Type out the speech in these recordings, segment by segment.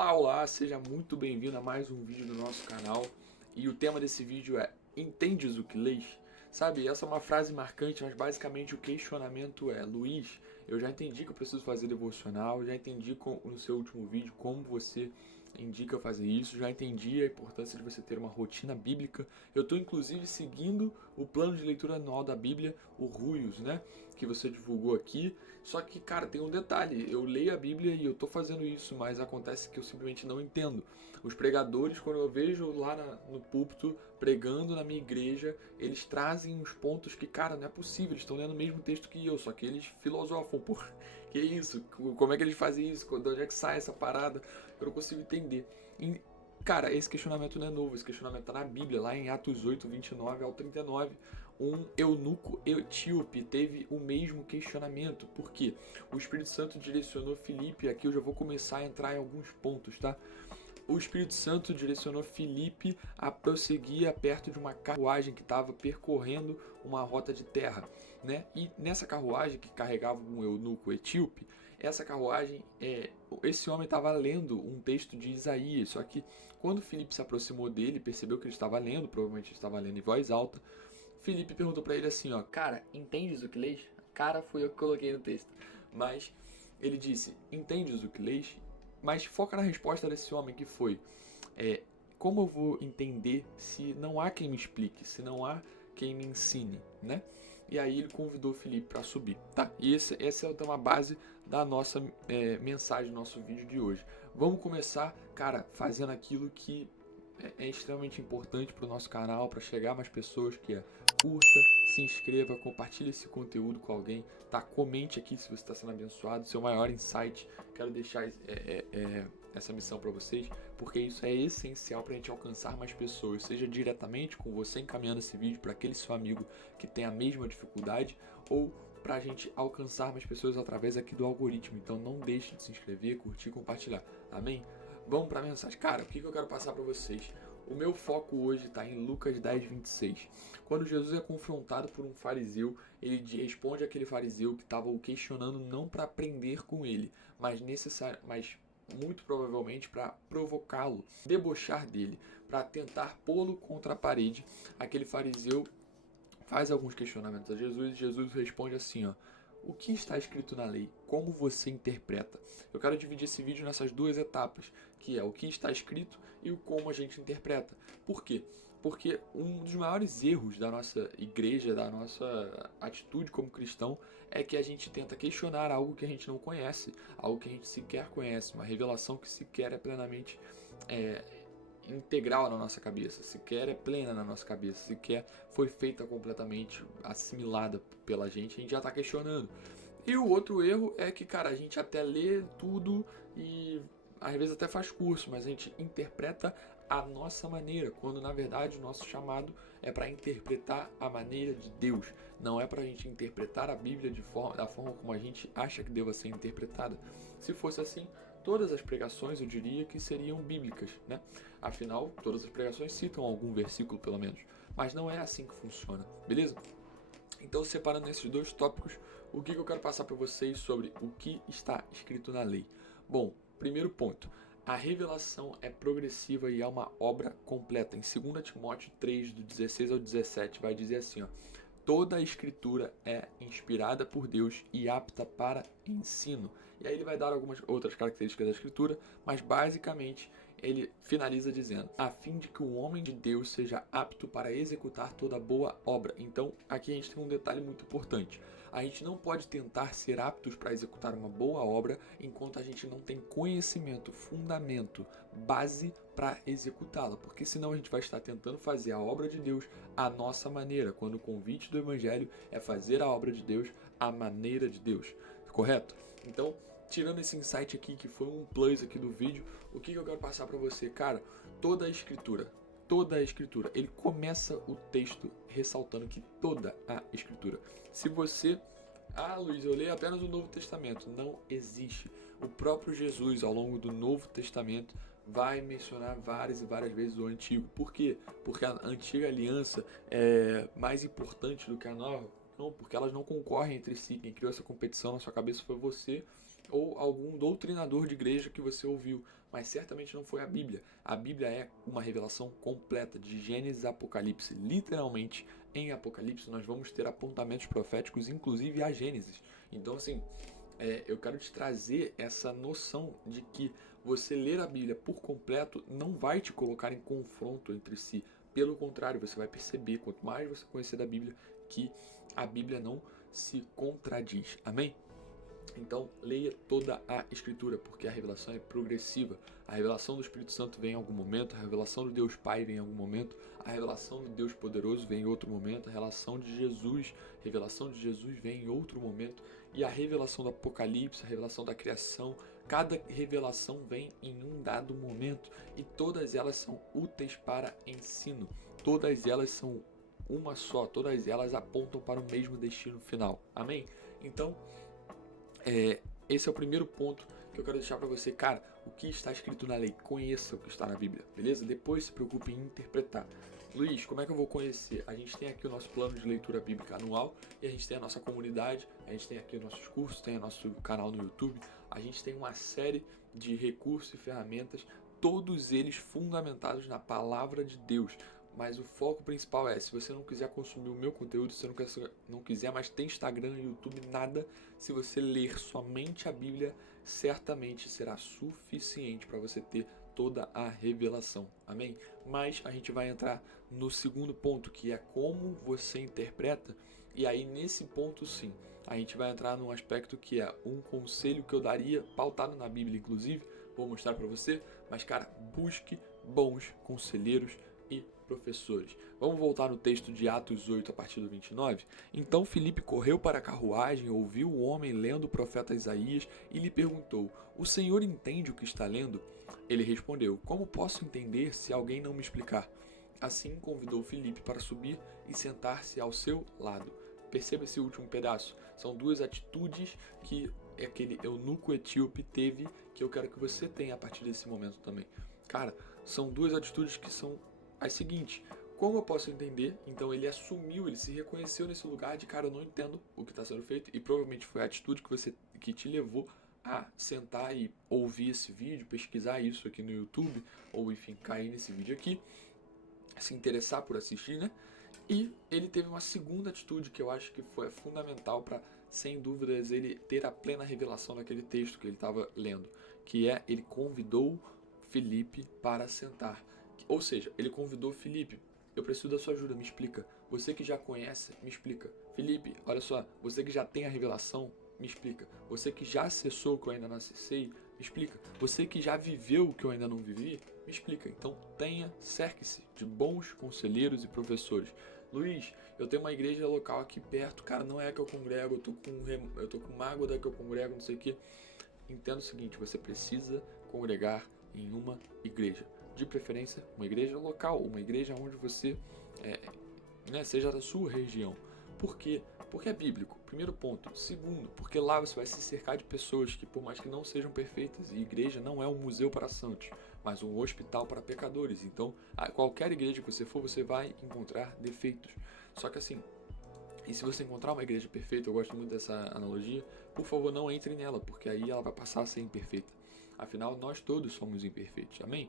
Olá, olá, seja muito bem-vindo a mais um vídeo do nosso canal. E o tema desse vídeo é: entendes o que lês? Sabe, essa é uma frase marcante, mas basicamente o questionamento é: Luiz, eu já entendi que eu preciso fazer devocional, já entendi no seu último vídeo como você indica fazer isso, já entendi a importância de você ter uma rotina bíblica. Eu estou inclusive seguindo o plano de leitura anual da Bíblia, o Ruios, né? Que você divulgou aqui. Só que, cara, tem um detalhe: eu leio a Bíblia e eu tô fazendo isso, mas acontece que eu simplesmente não entendo. Os pregadores, quando eu vejo lá no púlpito pregando na minha igreja, eles trazem uns pontos que, cara, não é possível, eles estão lendo o mesmo texto que eu, só que eles filosofam, pô. Que isso? Como é que eles fazem isso? De onde é que sai essa parada? Eu não consigo entender. Cara, esse questionamento não é novo, esse questionamento está na Bíblia, lá em Atos 8, 29 ao 39. Um eunuco etíope teve o mesmo questionamento. Por quê? O Espírito Santo direcionou Filipe, aqui eu já vou começar a entrar em alguns pontos, tá? O Espírito Santo direcionou Filipe a prosseguir perto de uma carruagem que estava percorrendo uma rota de terra, né? E nessa carruagem que carregava um eunuco etíope, essa carruagem, esse homem estava lendo um texto de Isaías, só que quando Filipe se aproximou dele, percebeu que ele estava lendo, provavelmente ele estava lendo em voz alta. Filipe perguntou para ele assim, ó: cara, entendes o que lês? Cara, fui eu que coloquei no texto. Mas ele disse: entendes o que lês? Mas foca na resposta desse homem, que foi: como eu vou entender se não há quem me explique, se não há quem me ensine, né? E aí ele convidou o Filipe para subir, tá? E essa é uma base da nossa mensagem, do nosso vídeo de hoje. Vamos começar, cara, fazendo aquilo que é extremamente importante para o nosso canal, para chegar a mais pessoas, que é: curta, se inscreva, compartilhe esse conteúdo com alguém, tá? Comente aqui se você está sendo abençoado, seu maior insight. Quero deixar essa missão para vocês, porque isso é essencial para a gente alcançar mais pessoas, seja diretamente com você encaminhando esse vídeo para aquele seu amigo que tem a mesma dificuldade, ou para a gente alcançar mais pessoas através aqui do algoritmo. Então não deixe de se inscrever, curtir e compartilhar. Amém? Vamos para a mensagem. Cara, o que eu quero passar para vocês? O meu foco hoje está em Lucas 10, 26. Quando Jesus é confrontado por um fariseu, ele responde àquele fariseu que estava o questionando não para aprender com ele, mas muito provavelmente para provocá-lo, debochar dele, para tentar pô-lo contra a parede. Aquele fariseu faz alguns questionamentos a Jesus e Jesus responde assim, ó: o que está escrito na lei? Como você interpreta? Eu quero dividir esse vídeo nessas duas etapas, que é o que está escrito e o como a gente interpreta. Por quê? Porque um dos maiores erros da nossa igreja, da nossa atitude como cristão, é que a gente tenta questionar algo que a gente não conhece, algo que a gente sequer conhece, uma revelação que sequer é plenamente integral na nossa cabeça, sequer é plena na nossa cabeça, sequer foi feita completamente assimilada pela gente, a gente já está questionando. E o outro erro é que, cara, a gente até lê tudo e às vezes até faz curso, mas a gente interpreta a nossa maneira, quando na verdade o nosso chamado é para interpretar a maneira de Deus, não é para a gente interpretar a Bíblia da forma como a gente acha que deva ser interpretada. Se fosse assim, todas as pregações eu diria que seriam bíblicas, né? Afinal, todas as pregações citam algum versículo pelo menos, mas não é assim que funciona, beleza? Então, separando esses dois tópicos, o que eu quero passar para vocês sobre o que está escrito na lei? Bom, primeiro ponto: a revelação é progressiva e é uma obra completa. Em 2 Timóteo 3, do 16 ao 17, vai dizer assim, ó: toda a escritura é inspirada por Deus e apta para ensino. E aí ele vai dar algumas outras características da escritura, mas basicamente ele finaliza dizendo: a fim de que o homem de Deus seja apto para executar toda boa obra. Então aqui a gente tem um detalhe muito importante: a gente não pode tentar ser aptos para executar uma boa obra enquanto a gente não tem conhecimento, fundamento, base para executá-la, porque senão a gente vai estar tentando fazer a obra de Deus à nossa maneira, quando o convite do Evangelho é fazer a obra de Deus à maneira de Deus, correto? Então, tirando esse insight aqui, que foi um plus aqui do vídeo, o que eu quero passar para você? Cara, toda a escritura, ele começa o texto ressaltando que toda a escritura. Se você: Luiz, eu leio apenas o Novo Testamento. Não existe. O próprio Jesus, ao longo do Novo Testamento, vai mencionar várias e várias vezes o Antigo. Por quê? Porque a Antiga Aliança é mais importante do que a Nova? Não, porque elas não concorrem entre si. Quem criou essa competição na sua cabeça foi você ou algum doutrinador de igreja que você ouviu. mas certamente não foi a Bíblia. A Bíblia é uma revelação completa de Gênesis a Apocalipse. Literalmente, em Apocalipse, nós vamos ter apontamentos proféticos, inclusive a Gênesis. Então, assim, eu quero te trazer essa noção de que você ler a Bíblia por completo não vai te colocar em confronto entre si. Pelo contrário, você vai perceber, quanto mais você conhecer da Bíblia, que a Bíblia não se contradiz. Amém? Então, leia toda a Escritura, porque a revelação é progressiva. A revelação do Espírito Santo vem em algum momento, a revelação do Deus Pai vem em algum momento, a revelação do Deus Poderoso vem em outro momento, a revelação de Jesus vem em outro momento, e a revelação do Apocalipse, a revelação da criação, cada revelação vem em um dado momento, e todas elas são úteis para ensino, todas elas são uma só, todas elas apontam para o mesmo destino final. Amém? Então, esse é o primeiro ponto que eu quero deixar para você. Cara, o que está escrito na lei? Conheça o que está na Bíblia, beleza? Depois se preocupe em interpretar. Luiz, como é que eu vou conhecer? A gente tem aqui o nosso plano de leitura bíblica anual e a gente tem a nossa comunidade, a gente tem aqui os nossos cursos, tem o nosso canal no YouTube, a gente tem uma série de recursos e ferramentas, todos eles fundamentados na palavra de Deus. Mas o foco principal é, se você não quiser consumir o meu conteúdo, se você não quiser mais ter Instagram, YouTube, nada, se você ler somente a Bíblia, certamente será suficiente para você ter toda a revelação. Amém? Mas a gente vai entrar no segundo ponto, que é como você interpreta, e aí nesse ponto sim, a gente vai entrar num aspecto que é um conselho que eu daria, pautado na Bíblia inclusive, vou mostrar para você, mas cara, busque bons conselheiros e professores. Vamos voltar no texto de Atos 8, a partir do 29? Então Filipe correu para a carruagem, ouviu o homem lendo o profeta Isaías e lhe perguntou: o senhor entende o que está lendo? Ele respondeu: como posso entender se alguém não me explicar? Assim convidou Filipe para subir e sentar-se ao seu lado. Perceba esse último pedaço. São duas atitudes que aquele eunuco etíope teve, que eu quero que você tenha a partir desse momento também. Cara, são duas atitudes que são as seguintes: como eu posso entender? Então ele assumiu, ele se reconheceu nesse lugar de, cara, eu não entendo o que está sendo feito, e provavelmente foi a atitude que te levou a sentar e ouvir esse vídeo, pesquisar isso aqui no YouTube, ou enfim, cair nesse vídeo aqui, se interessar por assistir, né? E ele teve uma segunda atitude que eu acho que foi fundamental para, sem dúvidas, ele ter a plena revelação daquele texto que ele estava lendo, que é, ele convidou Filipe para sentar. Ou seja, ele convidou Filipe: eu preciso da sua ajuda, me explica. Você que já conhece, me explica. Filipe, olha só, você que já tem a revelação, me explica. Você que já acessou o que eu ainda não acessei, me explica. Você que já viveu o que eu ainda não vivi, me explica. Então cerque-se de bons conselheiros e professores. Luiz, eu tenho uma igreja local aqui perto, cara, não é a que eu congrego, eu tô com mágoa da que eu congrego, não sei o que. Entenda o seguinte: você precisa congregar em uma igreja. De preferência, uma igreja local, uma igreja onde você seja da sua região. Por quê? Porque é bíblico, primeiro ponto. Segundo, porque lá você vai se cercar de pessoas que, por mais que não sejam perfeitas, e igreja não é um museu para santos, mas um hospital para pecadores. Então, a qualquer igreja que você for, você vai encontrar defeitos. Só que assim, e se você encontrar uma igreja perfeita, eu gosto muito dessa analogia, por favor, não entre nela, porque aí ela vai passar a ser imperfeita. Afinal, nós todos somos imperfeitos, amém?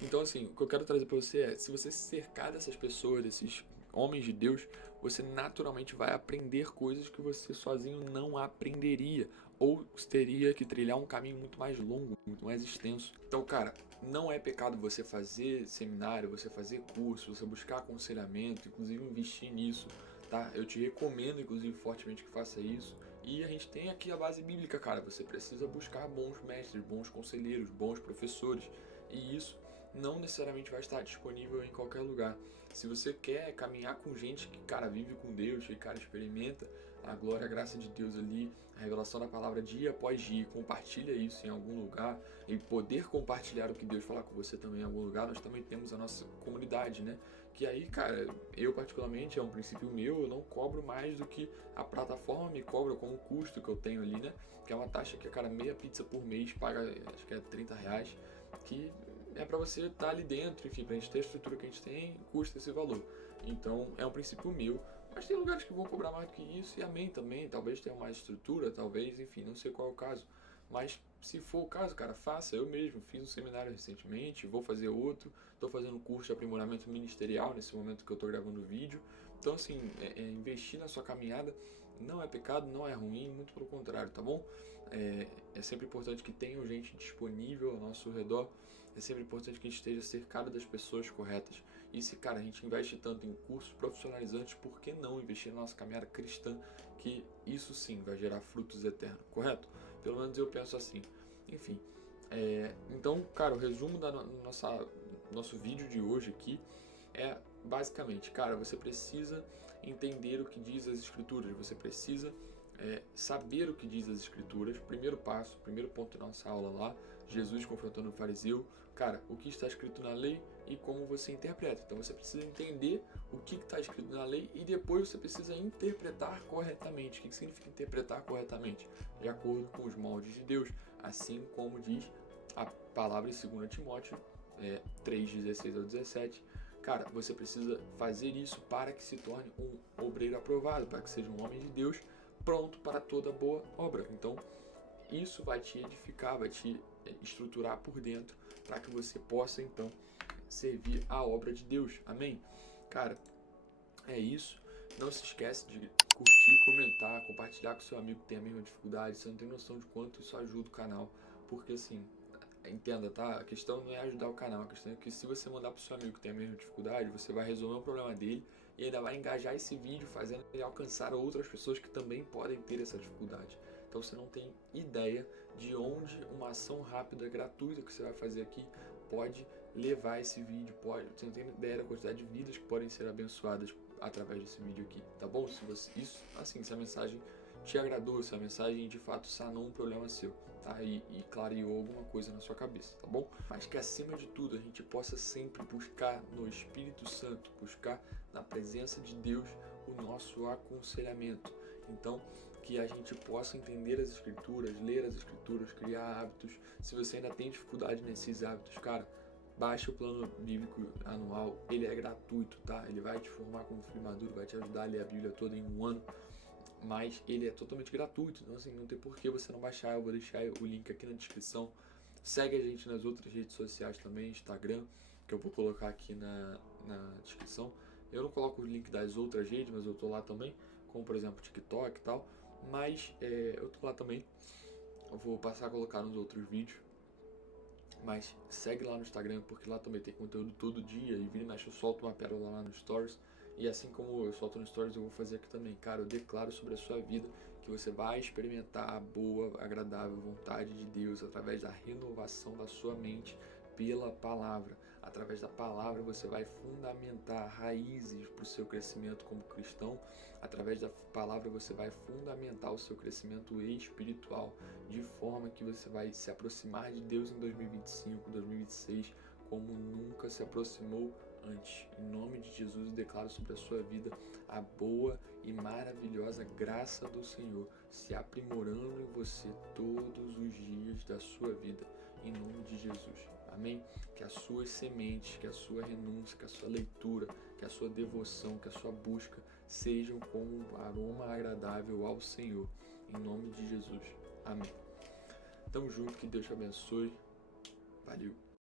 Então, assim, o que eu quero trazer para você é, se você se cercar dessas pessoas, desses homens de Deus, você naturalmente vai aprender coisas que você sozinho não aprenderia, ou teria que trilhar um caminho muito mais longo, muito mais extenso. Então, cara, não é pecado você fazer seminário, você fazer curso, você buscar aconselhamento, inclusive investir nisso, tá? Eu te recomendo, inclusive, fortemente que faça isso. E a gente tem aqui a base bíblica, cara. Você precisa buscar bons mestres, bons conselheiros, bons professores. E isso não necessariamente vai estar disponível em qualquer lugar. Se você quer caminhar com gente que, cara, vive com Deus, que, cara, experimenta a glória, a graça de Deus ali, a revelação da palavra dia após dia, compartilha isso em algum lugar, e poder compartilhar o que Deus falar com você também em algum lugar, nós também temos a nossa comunidade, né? Que aí, cara, eu particularmente, é um princípio meu, eu não cobro mais do que a plataforma me cobra como custo que eu tenho ali, né? Que é uma taxa que, cara, meia pizza por mês paga, acho que é R$30, que é para você estar ali dentro, enfim, pra gente ter a estrutura que a gente tem, custa esse valor. Então, é um princípio meu, mas tem lugares que vão cobrar mais do que isso, e amém também, talvez tenha mais estrutura, talvez, enfim, não sei qual é o caso. Mas se for o caso, cara, faça. Eu mesmo fiz um seminário recentemente, vou fazer outro, estou fazendo um curso de aprimoramento ministerial nesse momento que eu estou gravando o vídeo. Então, assim, investir na sua caminhada não é pecado, não é ruim, muito pelo contrário, tá bom? É sempre importante que tenha gente disponível ao nosso redor, é sempre importante que a gente esteja cercado das pessoas corretas. E se, cara, a gente investe tanto em cursos profissionalizantes, por que não investir na nossa caminhada cristã, que isso sim vai gerar frutos eternos, correto? Pelo menos eu penso assim. Enfim, então, cara, o resumo da nosso vídeo de hoje aqui é basicamente, cara, você precisa entender o que diz as escrituras, você precisa saber o que diz as escrituras. Primeiro passo, primeiro ponto da nossa aula lá, Jesus confrontando o fariseu, cara, o que está escrito na lei e como você interpreta. Então você precisa entender o que está escrito na lei e depois você precisa interpretar corretamente. O que significa interpretar corretamente? De acordo com os moldes de Deus, assim como diz a palavra em 2 Timóteo 3:16 ao 17. Cara, você precisa fazer isso para que se torne um obreiro aprovado, para que seja um homem de Deus pronto para toda boa obra. Então, isso vai te edificar, vai te estruturar por dentro para que você possa, então, servir a obra de Deus. Amém? Cara, é isso. Não se esquece de curtir, comentar, compartilhar com seu amigo que tem a mesma dificuldade. Você não tem noção de quanto isso ajuda o canal, porque assim, entenda, tá? A questão não é ajudar o canal, a questão é que se você mandar pro seu amigo que tem a mesma dificuldade, você vai resolver o problema dele e ainda vai engajar esse vídeo fazendo ele alcançar outras pessoas que também podem ter essa dificuldade. Então você não tem ideia de onde uma ação rápida, gratuita que você vai fazer aqui pode levar esse vídeo, você não tem ideia da quantidade de vidas que podem ser abençoadas através desse vídeo aqui, tá bom? Se a mensagem te agradou, se a mensagem de fato sanou um problema seu, tá? E clareou alguma coisa na sua cabeça, tá bom? Mas que acima de tudo a gente possa sempre buscar no Espírito Santo, buscar na presença de Deus o nosso aconselhamento. Então, que a gente possa entender as escrituras, ler as escrituras, criar hábitos. Se você ainda tem dificuldade nesses hábitos, cara, baixa o plano bíblico anual, ele é gratuito, tá? Ele vai te formar como filho maduro, vai te ajudar a ler a Bíblia toda em um ano, mas ele é totalmente gratuito, então assim, não tem por que você não baixar. Eu vou deixar o link aqui na descrição. Segue a gente nas outras redes sociais também, Instagram, que eu vou colocar aqui na descrição. Eu não coloco o link das outras redes, mas eu tô lá também, como por exemplo TikTok e tal, mas eu tô lá também. Eu vou passar a colocar nos outros vídeos. Mas segue lá no Instagram, porque lá também tem conteúdo todo dia. E vira e mexe, eu solto uma pérola lá no Stories. E assim como eu solto no Stories, eu vou fazer aqui também. Cara, eu declaro sobre a sua vida que você vai experimentar a boa, agradável vontade de Deus através da renovação da sua mente pela palavra. Através da palavra você vai fundamentar raízes para o seu crescimento como cristão. Através da palavra você vai fundamentar o seu crescimento espiritual, de forma que você vai se aproximar de Deus em 2025, 2026, como nunca se aproximou antes. Em nome de Jesus, eu declaro sobre a sua vida a boa e maravilhosa graça do Senhor, se aprimorando em você todos os dias da sua vida, em nome de Jesus. Amém? Que as suas sementes, que a sua renúncia, que a sua leitura, que a sua devoção, que a sua busca sejam como um aroma agradável ao Senhor, em nome de Jesus. Amém. Tamo junto, que Deus te abençoe. Valeu.